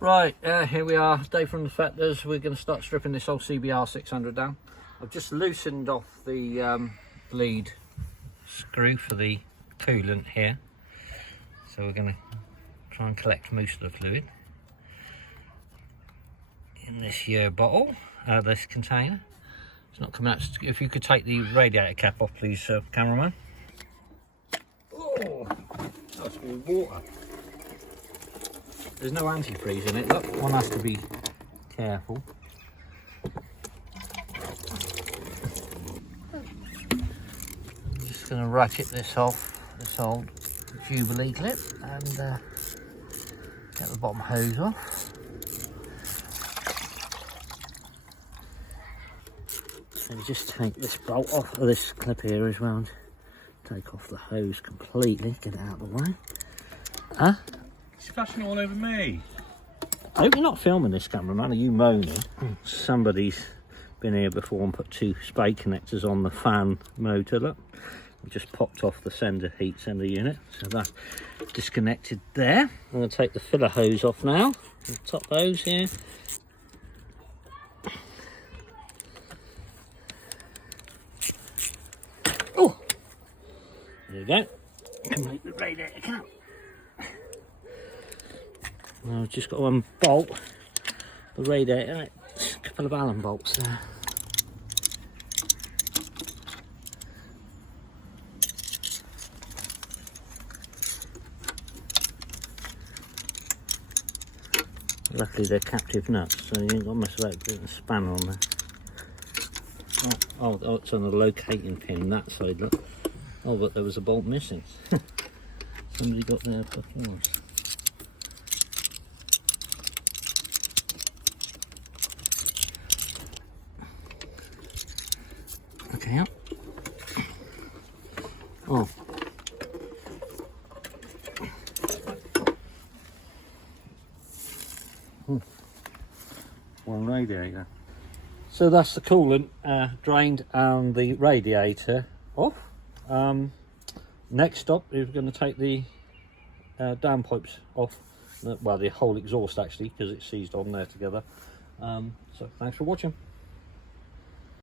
Right, here we are, day from the fetters. We're going to start stripping this old CBR600 down. I've just loosened off the bleed screw for the coolant here. So we're going to try and collect most of the fluid in this here bottle, this container. It's not coming out. If you could take the radiator cap off, please, cameraman. Oh, that's all water. There's no antifreeze in it. Look, one has to be careful. I'm just going to ratchet this off, this old Jubilee clip, and get the bottom hose off. So you just take this bolt off of this clip here as well, and take off the hose completely, get it out of the way. Huh? It's flashing all over me. I hope you're not filming this, cameraman. Are you moaning? Somebody's been here before and put two spade connectors on the fan motor. Look, we just popped off the heat sender unit, so that's disconnected there. I'm going to take the filler hose off now, the top hose here. Oh, there you go. Can make the radiator cap. I've just got one bolt, the radiator, a couple of Allen bolts there. Luckily they're captive nuts, so you ain't got to mess about putting a spanner on there. Oh, it's on the locating pin that side, look. Oh, but there was a bolt missing. Somebody got there before us. Okay, up. Oh. One radiator. So that's the coolant drained and the radiator off. Next up is going to take the downpipes off. Well, the whole exhaust actually, because it's seized on there together. So thanks for watching.